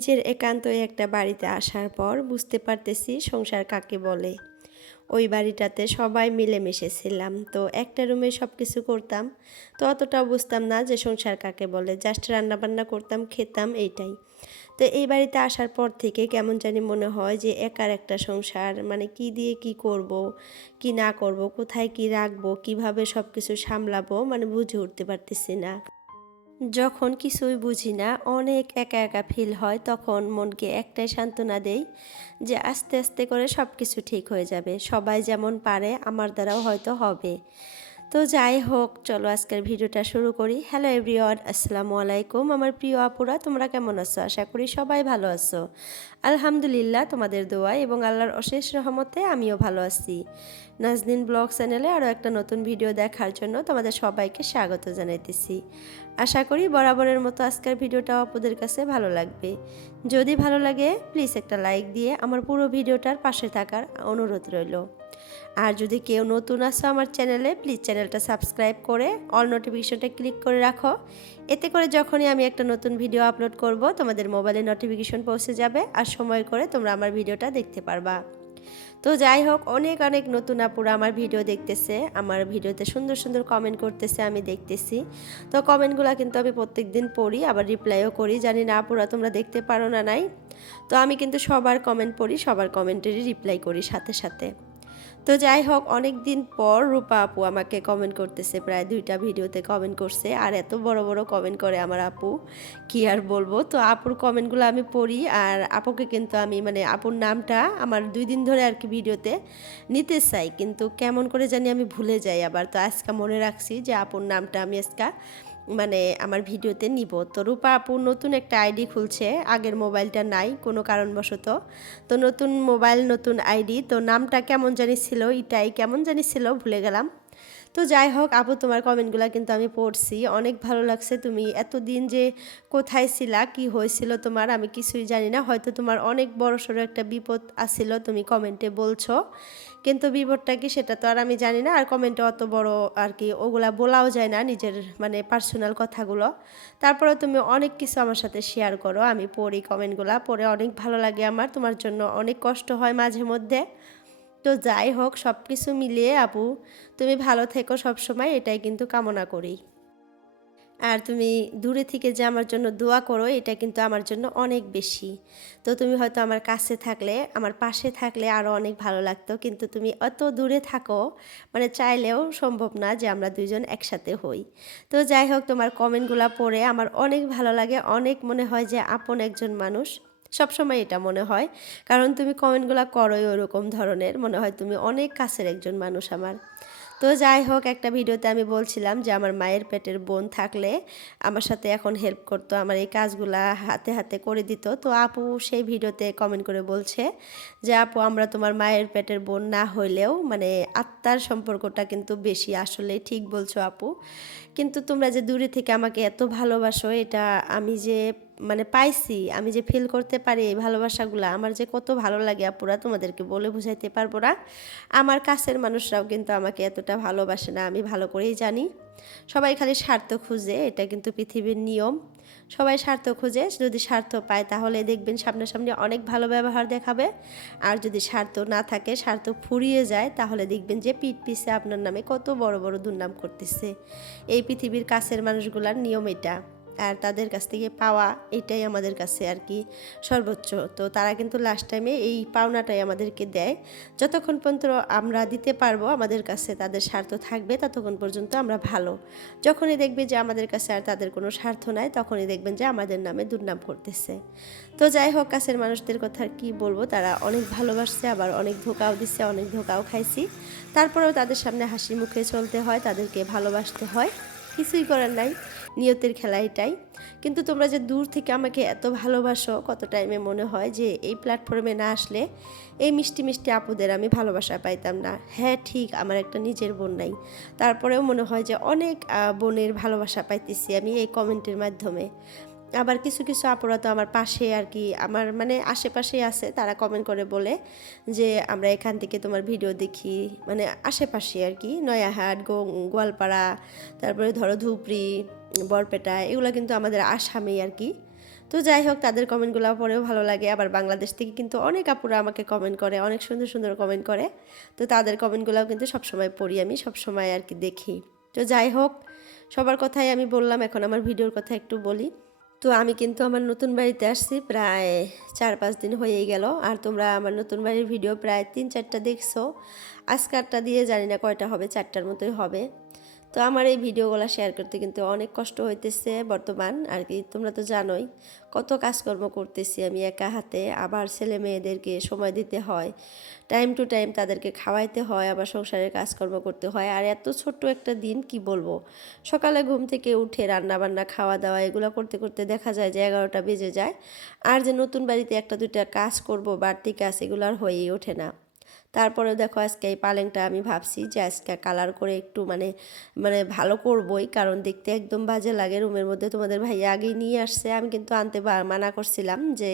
নিজের একান্তই একটা বাড়িতে আসার পর বুঝতে পারতেছি সংসার কাকে বলে। ওই বাড়িটাতে সবাই মিলেমিশে ছিলাম, তো একটা রুমে সব কিছু করতাম। তো অতটাও বুঝতাম না যে সংসার কাকে বলে, জাস্ট রান্নাবান্না করতাম, খেতাম, এইটাই। তো এই বাড়িতে আসার পর থেকে কেমন জানি মনে হয় যে একার একটা সংসার, মানে কি দিয়ে কি করব, কি না করব, কোথায় কি রাখবো, কিভাবে সব কিছু সামলাবো, মানে বুঝে উঠতে পারতেছি না। যখন কিছুই বুঝি না, অনেক একা একা ফিল হয়, তখন মনকে একটাই সান্ত্বনা দেই যে আস্তে আস্তে করে সব কিছু ঠিক হয়ে যাবে। সবাই যেমন পারে আমার দ্বারাও হয়তো হবে। তো যাই হোক, চলো আজকের ভিডিওটা শুরু করি। হ্যালো এভরিওয়ান, আসসালামু আলাইকুম আমার প্রিয় আপুরা, তোমরা কেমন আছো? আশা করি সবাই ভালো আছো। আলহামদুলিল্লাহ, তোমাদের দোয়া এবং আল্লাহর অশেষ রহমতে আমিও ভালো আছি। নাজনীন ব্লগ চ্যানেলে আরও একটা নতুন ভিডিও দেখার জন্য তোমাদের সবাইকে স্বাগত জানাইতেছি। আশা করি বরাবরের মতো আজকের ভিডিওটা আপুদের কাছে ভালো লাগবে। যদি ভালো লাগে প্লিজ একটা লাইক দিয়ে আমার পুরো ভিডিওটার পাশে থাকার অনুরোধ রইল। আর যদি কেউ নতুন আসো আমার চ্যানেলে, প্লিজ চ্যানেলটা সাবস্ক্রাইব করে অল নোটিফিকেশনটা ক্লিক করে রাখো। এতে করে যখনই আমি একটা নতুন ভিডিও আপলোড করব তোমাদের মোবাইলে নোটিফিকেশন পৌঁছে যাবে আর সময় করে তোমরা আমার ভিডিওটা দেখতে পারবা। তো যাই হোক, অনেক অনেক নতুন আপুরা আমার ভিডিও দেখতেছে, আমার ভিডিওতে সুন্দর সুন্দর কমেন্ট করতেছে, আমি দেখতেছি। তো কমেন্টগুলো কিন্তু আমি প্রত্যেক দিন পড়ি, আবার রিপ্লাইও করি। জানি না আপুরা তোমরা দেখতে পারো না নাই। তো আমি কিন্তু সবার কমেন্ট পড়ি, সবার কমেন্টেরই রিপ্লাই করি সাথে সাথে। তো যাই হোক, অনেক দিন পর রূপা আপু আমাকে কমেন্ট করতেছে, প্রায় 2টা ভিডিওতে কমেন্ট করছে। আর এত বড় বড় কমেন্ট করে আমার আপু, কি আর বলবো। তো আপুর কমেন্টগুলো আমি পড়ি, আর আপুকে কিন্তু আমি, মানে আপুর নামটা আমার 2 দিন ধরে আর কি ভিডিওতে নিতে চাই, কিন্তু কেমন করে জানি আমি ভুলে যাই আবার। তো আজকে মনে রাখছি যে আপুর নামটা আমি আজকে মানে আমার ভিডিওতে নিব। তো রূপা আপু নতুন একটা আইডি খুলছে, আগের মোবাইলটা নাই কোনো কারণবশত। তো নতুন মোবাইল, নতুন আইডি, তো নামটা কেমন জানি ছিল, এটাই কেমন জানি ছিল, ভুলে গেলাম। তো যাই হোক আপু, তোমার কমেন্টগুলো কিন্তু আমি পড়ছি, অনেক ভালো লাগছে। তুমি এতদিন যে কোথায় ছিলা, কি হয়েছিল তোমার, আমি কিছুই জানি না। হয়তো তোমার অনেক বড়সড় একটা বিপদ আসছিল, তুমি কমেন্টে বলছো, কিন্তু বিপদটা কি সেটা তো আর আমি জানি না। আর কমেন্টে অত বড় আর কি ওগুলা বলাও যায় না, নিজের মানে পার্সোনাল কথাগুলো। তারপরে তুমি অনেক কিছু আমার সাথে শেয়ার করো, আমি পড়ি কমেন্টগুলো, পড়ে অনেক ভালো লাগে আমার। তোমার জন্য অনেক কষ্ট হয় মাঝে মধ্যে। তো যাই হোক, সব কিছু মিলিয়ে আপু তুমি ভালো থেকো সব সময়, এটাই কিন্তু কামনা করি। আর তুমি দূরে থেকে যে আমার জন্য দোয়া করো, এটা কিন্তু আমার জন্য অনেক বেশি। তো তুমি হয়তো আমার কাছে থাকলে, আমার পাশে থাকলে আরও অনেক ভালো লাগতো, কিন্তু তুমি অত দূরে থাকো, মানে চাইলেও সম্ভব না যে আমরা দুইজন একসাথে হই। তো যাই হোক, তোমার কমেন্টগুলো পড়ে আমার অনেক ভালো লাগে, অনেক মনে হয় যে আপন একজন মানুষ। সবসময় এটা মনে হয়, কারণ তুমি কমেন্টগুলো করোই ওরকম ধরনের, মনে হয় তুমি অনেক কাছের একজন মানুষ আমার। তো যাই হোক, একটা ভিডিওতে আমি বলছিলাম যে আমার মায়ের পেটের বোন থাকলে আমার সাথে এখন হেল্প করতো, আমার এই কাজগুলা হাতে হাতে করে দিত। তো আপু সেই ভিডিওতে কমেন্ট করে বলছে যে আপু, আমরা তোমার মায়ের পেটের বোন না হইলেও মানে আত্মার সম্পর্কটা কিন্তু বেশি। আসলে ঠিক বলছো আপু, কিন্তু তোমরা যে দূরে থেকে আমাকে এত ভালোবাসো, এটা আমি যে মানে পাইছি, আমি যে ফিল করতে পারি এই ভালোবাসাগুলো, আমার যে কত ভালো লাগে আপুরা, তোমাদেরকে বলে বুঝাইতে পারবো না। আমার কাছের মানুষরাও কিন্তু আমাকে এতটা ভালোবাসে না, আমি ভালো করেই জানি। সবাই খালি স্বার্থ খুঁজে, এটা কিন্তু পৃথিবীর নিয়ম। সবাই স্বার্থ খুঁজে, যদি স্বার্থ পায় তাহলে দেখবেন সামনাসামনি অনেক ভালো ব্যবহার দেখাবে। আর যদি স্বার্থ না থাকে, স্বার্থ ফুরিয়ে যায়, তাহলে দেখবেন যে পিঠ পিছে আপনার নামে কত বড় বড় দুর্নাম করতেছে। এই পৃথিবীর কাছের মানুষগুলার নিয়ম এটা। আর তাদের কাছ থেকে পাওয়া এটাই আমাদের কাছে আর কি সর্বোচ্চ। তো তারা কিন্তু লাস্ট টাইমে এই পাওনাটাই আমাদেরকে দেয়। যতক্ষণ পর্যন্ত আমরা দিতে পারবো, আমাদের কাছে তাদের স্বার্থ থাকবে, ততক্ষণ পর্যন্ত আমরা ভালো। যখনই দেখবে যে আমাদের কাছে আর তাদের কোনো স্বার্থ নাই, তখনই দেখবেন যে আমাদের নামে দুর্নাম করতেছে। তো যাই হোক, কাছের মানুষদের কথা আর কি বলবো, তারা অনেক ভালোবাসছে, আবার অনেক ধোকাও দিচ্ছে, অনেক ধোকাও খাইছি। তারপরেও তাদের সামনে হাসি মুখে চলতে হয়, তাদেরকে ভালোবাসতে হয়, কিছুই করার নাই, নিয়তের খেলা এটাই। কিন্তু তোমরা যে দূর থেকে আমাকে এত ভালোবাসো, কত টাইমে মনে হয় যে এই প্ল্যাটফর্মে না আসলে এই মিষ্টি মিষ্টি আপুদের আমি ভালোবাসা পাইতাম না। হ্যাঁ ঠিক, আমার একটা নিজের বোন নাই, তারপরেও মনে হয় যে অনেক বোনের ভালোবাসা পাইতেছি আমি এই কমেন্টের মাধ্যমে। আবার কিছু কিছু আপুরা তো আমার পাশে আর কি, আমার মানে আশেপাশেই আছে, তারা কমেন্ট করে বলে যে আমরা এখান থেকে তোমার ভিডিও দেখি, মানে আশেপাশে আর কি, নয়াহাট, গোয়ালপাড়া, তারপরে ধরো ধুপড়ি, বরপেটা, এগুলো কিন্তু আমাদের আসামেই আর কি। তো যাই হোক, তাদের কমেন্টগুলো পড়েও ভালো লাগে। আবার বাংলাদেশ থেকে কিন্তু অনেক আপুরা আমাকে কমেন্ট করে, অনেক সুন্দর সুন্দর কমেন্ট করে। তো তাদের কমেন্টগুলোও কিন্তু সবসময় পড়ি, আমি সবসময় আর কি দেখি। তো যাই হোক, সবার কথাই আমি বললাম, এখন আমার ভিডিওর কথা একটু বলি। তো আমি কিন্তু আমার নতুন বাড়িতে আসছি প্রায় 4-5 দিন হয়েই গেল। আর তোমরা আমার নতুন বাড়ির ভিডিও প্রায় 3-4টা দেখছো। আজকারটা দিয়ে জানি না কয়টা হবে, 4টার মতোই হবে। তো আমার এই ভিডিওগুলো শেয়ার করতে কিন্তু অনেক কষ্ট হইতেছে বর্তমান আর কি। তোমরা তো জানোই কত কাজকর্ম করতেছি আমি একা হাতে, আবার ছেলে মেয়েদেরকে সময় দিতে হয়, টাইম টু টাইম তাদেরকে খাওয়াইতে হয়, আবার সংসারের কাজকর্ম করতে হয়। আর এত ছোট্ট একটা দিন, কি বলবো, সকালে ঘুম থেকে উঠে রান্না বান্না খাওয়া দাওয়া এগুলো করতে করতে দেখা যায় যে 11টা বেজে যায়। আর যে নতুন বাড়িতে একটা দুইটা কাজ করব, বাড়তি কাজ, এগুলো আর হয়েই ওঠে না। তারপরেও দেখো, আজকে এই পালেংটা আমি ভাবছি যে আজকে কালার করে একটু মানে মানে ভালো করবই, কারণ দেখতে একদম বাজে লাগে রুমের মধ্যে। তোমাদের ভাইয়া আগেই নিয়ে আসছে, আমি কিন্তু আনতে মানা করছিলাম যে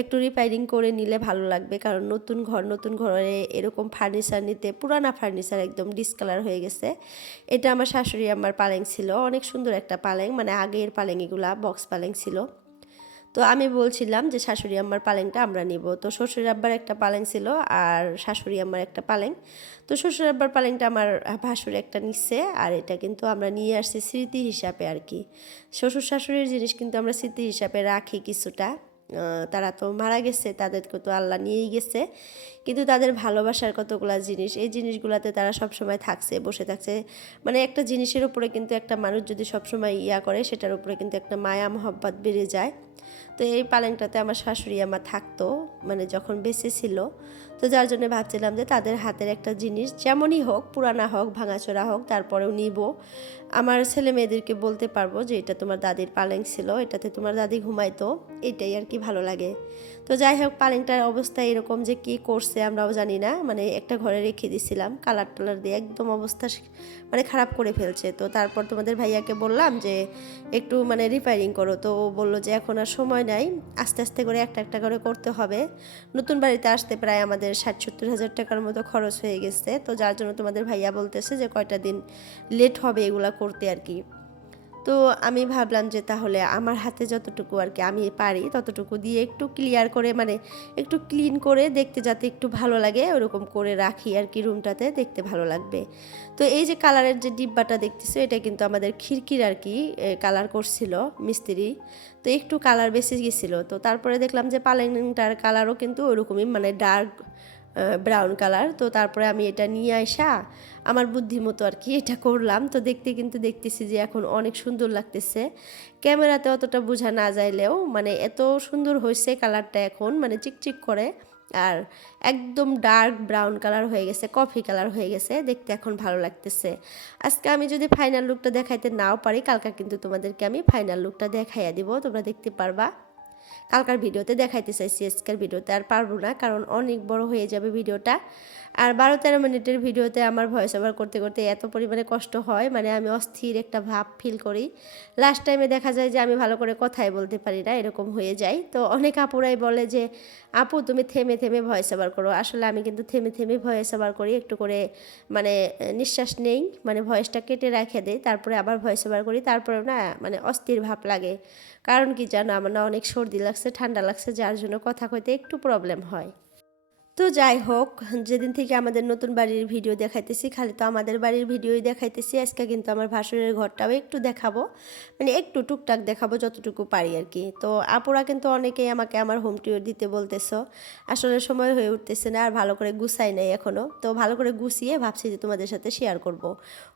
একটু রিপেয়ারিং করে নিলে ভালো লাগবে, কারণ নতুন ঘরে এরকম ফার্নিচার নিতে, পুরানা ফার্নিচার একদম ডিসকালার হয়ে গেছে। এটা আমার শাশুড়ি আমার পালেং ছিল, অনেক সুন্দর একটা পালেং, মানে আগের পালেং, এগুলা বক্স পালেং ছিল। তো আমি বলছিলাম যে শাশুড়ি আম্মার পালেংটা আমরা নিব। তো শ্বশুর আব্বার একটা পালেং ছিল আর শাশুড়ি আম্মার একটা পালেং। তো শ্বশুর আব্বার পালেংটা আমার ভাসুর একটা নিচ্ছে, আর এটা কিন্তু আমরা নিয়ে আসছি স্মৃতি হিসাবে আর কি। শ্বশুর শাশুড়ির জিনিস কিন্তু আমরা স্মৃতি হিসাবে রাখি কিছুটা। তারা তো মারা গেছে, তাদেরকে তো আল্লাহ নিয়েই গেছে, কিন্তু তাদের ভালোবাসার কতগুলা জিনিস, এই জিনিসগুলাতে তারা সবসময় থাকছে, বসে থাকছে। মানে একটা জিনিসের উপরে কিন্তু একটা মানুষ যদি সবসময় করে, সেটার উপরে কিন্তু একটা মায়া মহব্বত বেড়ে যায়। তো এই পালেংটাতে আমার শাশুড়ি আমার থাকতো, মানে যখন বেঁচে ছিল। তো যার জন্য ভাবছিলাম যে তাদের হাতের একটা জিনিস যেমনই হোক, পুরানা হোক, ভাঙাচোরা হোক, তারপরেও নিব। আমার ছেলে মেয়েদেরকে বলতে পারবো যে এটা তোমার দাদির পালেং ছিল, এটাতে তোমার দাদি ঘুমাইতো, এটাই আর কি ভালো লাগে। তো যাই হোক, পালেংটার অবস্থা এরকম যে কি করছে আমরাও জানি না, মানে একটা ঘরে রেখে দিছিলাম, কালার টালার দিয়ে একদম অবস্থা মানে খারাপ করে ফেলছে। তো তারপর তোমাদের ভাইয়াকে বললাম যে একটু মানে রিপেয়ারিং করো। তো ও বললো যে এখন আর সময় নাই, আস্তে আস্তে করে একটা একটা করে করতে হবে। নতুন বাড়িতে আসতে প্রায় আমাদের 60-70 হাজার টাকার মতো খরচ হয়ে গেছে। তো যার জন্য তোমাদের ভাইয়া বলতেছে যে কয়টা দিন লেট হবে এগুলা করতে আর কি। তো আমি ভাবলাম যে তাহলে আমার হাতে যতটুকু আর কি আমি পারি ততটুকু দিয়ে একটু ক্লিয়ার করে, মানে একটু ক্লিন করে দেখতে যাতে একটু ভালো লাগে ওরকম করে রাখি আর কি, রুমটাতে দেখতে ভালো লাগবে। তো এই যে কালারের যে ডিব্বাটা দেখতেছো, এটা কিন্তু আমাদের খিড়কির আর কি কালার করছিল মিস্ত্রি। তো একটু কালার বেশি গেছিলো। তো তারপরে দেখলাম যে পালেংটার কালারও কিন্তু ওরকমই, মানে ডার্ক ব্রাউন কালার। তো তারপরে আমি এটা নিয়ে আসা আমার বুদ্ধি মতো আর কি এটা করলাম। তো দেখতে কিন্তু দেখতেছি যে এখন অনেক সুন্দর লাগতেছে, ক্যামেরাতে অতটা বোঝা না যাইলেও মানে এত সুন্দর হয়েছে কালারটা, এখন মানে চিকচিক করে, আর একদম ডার্ক ব্রাউন কালার হয়ে গেছে, কফি কালার হয়ে গেছে, দেখতে এখন ভালো লাগতেছে। আজকে আমি যদি ফাইনাল লুকটা দেখাইতে নাও পারি, কালকে কিন্তু তোমাদেরকে আমি ফাইনাল লুকটা দেখাইয়া দিব, তোমরা দেখতে পারবা। কালকার ভিডিওতে দেখাইতে চাইছি, আজকের ভিডিওতে আর পারবো না, কারণ অনেক বড় হয়ে যাবে ভিডিওটা। আর 12-13 মিনিটের ভিডিওতে আমার ভয়েস ওভার করতে করতে এত পরিমাণে কষ্ট হয়, মানে আমি অস্থির একটা ভাব ফিল করি। লাস্ট টাইমে দেখা যায় যে আমি ভালো করে কথাই বলতে পারি না, এরকম হয়ে যায়। তো অনেক আপুরাই বলে যে আপু তুমি থেমে থেমে ভয়েস ওভার করো। আসলে আমি কিন্তু থেমে থেমে ভয়েস ওভার করি, একটু করে মানে নিঃশ্বাস নেই, মানে ভয়েসটা কেটে রেখে দেই, তারপরে আবার ভয়েস ওভার করি। তারপরে না মানে অস্থির ভাব লাগে, কারণ কি জানো, আমার না অনেক সর্দি লাগছে, ঠান্ডা লাগছে, যার জন্য কথা কইতে একটু প্রবলেম হয়। তো যাই হোক, যেদিন থেকে আমাদের নতুন বাড়ির ভিডিও দেখাইতেছি, খালি তো আমাদের বাড়ির ভিডিওই দেখাইতেছি, আজকে কিন্তু আমার ভাসুরের ঘরটাও একটু দেখাবো, মানে একটু টুকটাক দেখাবো যতটুকু পারি আর কি। তো আপুরা কিন্তু অনেকেই আমাকে আমার হোম ট্যুর দিতে বলতেছো, আসলে সময় হয়ে উঠতেছে না, আর ভালো করে গুছাই নাই এখনও। তো ভালো করে গুছিয়ে ভাবছি যে তোমাদের সাথে শেয়ার করব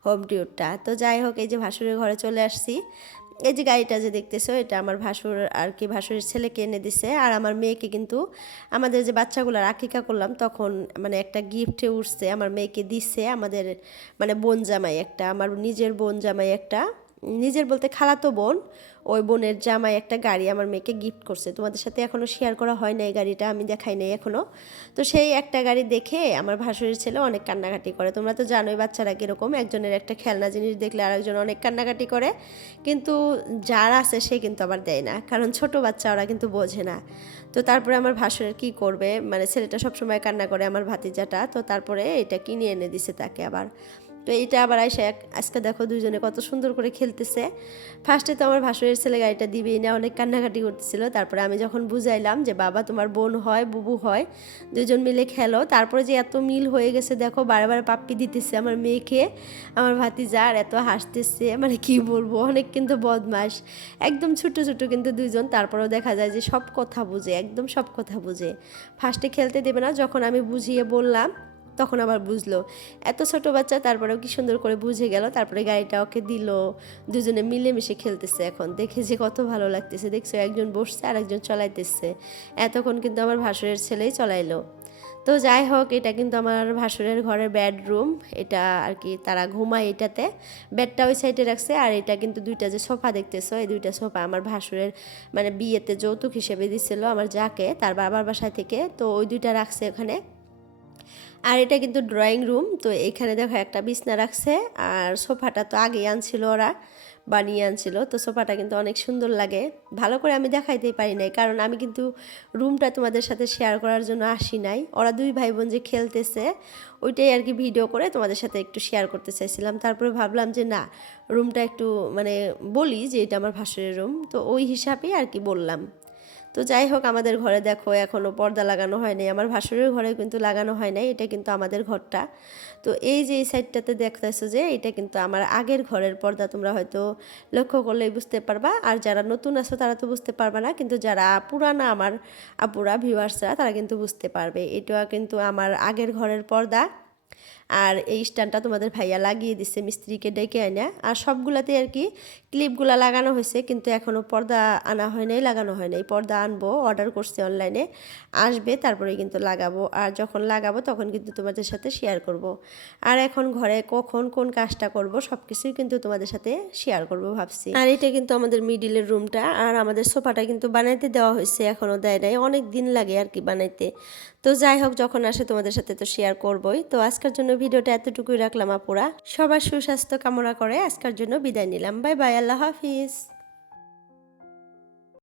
হোম ট্যুরটা। তো যাই হোক, এই যে ভাসুরের ঘরে চলে আসছি। এই যে গাড়িটা যে দেখতেছো, এটা আমার ভাসুর আর কি, ভাসুরের ছেলেকে এনে দিছে। আর আমার মেয়েকে কিন্তু আমাদের যে বাচ্চাগুলো আকিকা করলাম তখন মানে একটা গিফটে উঠছে, আমার মেয়েকে দিচ্ছে আমাদের মানে বোন জামাই একটা, আমার নিজের বোন জামাই একটা, নিজের বলতে খালাতো বোন, ওই বোনের জামাই একটা গাড়ি আমার মেয়েকে গিফট করছে। তোমাদের সাথে এখনও শেয়ার করা হয় না, এই গাড়িটা আমি দেখাই নাই এখনও। তো সেই একটা গাড়ি দেখে আমার ভাসুরের ছেলে অনেক কান্নাকাটি করে। তোমরা তো জানোই বাচ্চারা কীরকম, একজনের একটা খেলনা জিনিস দেখলে আরেকজন অনেক কান্নাকাটি করে, কিন্তু যার আছে সে কিন্তু আবার দেয় না, কারণ ছোট বাচ্চা, ওরা কিন্তু বোঝে না। তো তারপরে আমার ভাসুরের কি করবে, মানে ছেলেটা সবসময় কান্না করে আমার ভাতিজাটা, তো তারপরে এটা কিনে এনে দিছে তাকে আবার। তো এইটা আবার আইসা আজকে দেখো দুজনে কত সুন্দর করে খেলতেছে। ফার্স্টে তো আমার ভাসুরের ছেলে গাড়িটা দিবেই না, অনেক কান্নাকাটি করতেছিল। তারপরে আমি যখন বুঝাইলাম যে বাবা তোমার বোন হয় বুবু হয়, দুজন মিলে খেলো, তারপরে যে এত মিল হয়ে গেছে দেখো, বারে পাপ্পি দিতেছে আমার মেয়েকে, আমার ভাতিজা, আর এত হাসতেছে, মানে কি বলবো, অনেক কিন্তু বদমাস, একদম ছোট ছোট কিন্তু দুজন। তারপরেও দেখা যায় যে সব কথা বুঝে, একদম সব কথা বুঝে। ফার্স্টে খেলতে দেবে না, যখন আমি বুঝিয়ে বললাম তখন আবার বুঝলো। এত ছোট বাচ্চা তারপরেও কি সুন্দর করে বুঝে গেল। তারপরে গাড়িটা ওকে দিল, দুজনে মিলেমিশে খেলতেছে। এখন দেখে যে কত ভালো লাগতেছে, দেখছো একজন বসছে আর একজন চলাইতেছে। এতক্ষণ কিন্তু আমার ভাসুরের ছেলেই চলাইলো। তো যাই হোক, এটা কিন্তু আমার ভাসুরের ঘরের বেডরুম, এটা আর কি তারা ঘুমায় এটাতে। বেডটা ওই সাইডে রাখছে, আর এটা কিন্তু দুইটা যে সোফা দেখতেছো, এই দুইটা সোফা আমার ভাসুরের মানে বিয়েতে যৌতুক হিসেবে দিছিল আমার যাকে, তার বাবার বাসা থেকে, তো ওই দুইটা রাখছে ওখানে। আর এটা কিন্তু ড্রয়িং রুম, তো এখানে দেখো একটা বিছনা রাখছে, আর সোফাটা তো আগেই আনছিল ওরা, বানিয়ে আনছিল। তো সোফাটা কিন্তু অনেক সুন্দর লাগে, ভালো করে আমি দেখাইতেই পারি নাই, কারণ আমি কিন্তু রুমটা তোমাদের সাথে শেয়ার করার জন্য আসি নাই। ওরা দুই ভাই বোন যে খেলতেছে ওইটাই আর কি ভিডিও করে তোমাদের সাথে একটু শেয়ার করতে চাইছিলাম। তারপরে ভাবলাম যে না, রুমটা একটু মানে বলি যে এটা আমার ভাসুরের রুম, তো ওই হিসাবেই আর কি বললাম। তো যাই হোক, আমাদের ঘরে দেখো এখনও পর্দা লাগানো হয়নি, আমার ভাসুরের ঘরে কিন্তু লাগানো হয় নাই, এটা কিন্তু আমাদের ঘরটা। তো এই যে এই সাইডটাতে দেখতেছো যে এটা কিন্তু আমার আগের ঘরের পর্দা, তোমরা হয়তো লক্ষ্য করলেই বুঝতে পারবা, আর যারা নতুন আছো তারা তো বুঝতে পারবা না, কিন্তু যারা পুরানা আমার আপুরা ভিউয়ার্সরা তারা কিন্তু বুঝতে পারবে। এটা কিন্তু আমার আগের ঘরের পর্দা। আর এই স্ট্যান্ডটা তোমাদের ভাইয়া লাগিয়ে দিচ্ছে মিস্ত্রিকে ডেকে আনা, আর সবগুলাতে আর কি ক্লিপগুলা লাগানো হয়েছে, কিন্তু এখনও পর্দা আনা হয় নাই, লাগানো হয় নাই। পর্দা আনবো, অর্ডার করছি অনলাইনে, আসবে তারপরে কিন্তু লাগাবো, আর যখন লাগাবো তখন কিন্তু তোমাদের সাথে শেয়ার করব। আর এখন ঘরে কখন কোন কাজটা করব সব কিছুই কিন্তু তোমাদের সাথে শেয়ার করব ভাবছি। আর এটা কিন্তু আমাদের মিডিলের রুমটা, আর আমাদের সোফাটা কিন্তু বানাইতে দেওয়া হয়েছে, এখনও দেয় নাই, অনেক দিন লাগে আর কি বানাইতে। তো যাই হোক, যখন আসে তোমাদের সাথে তো শেয়ার করবই। তো আজকের জন্য ভিডিওটা এতটুকুই রাখলাম আপুরা, সবার সুস্বাস্থ্য কামনা করে আজকের জন্য বিদায় নিলাম। বাই বাই, আল্লাহ হাফিজ।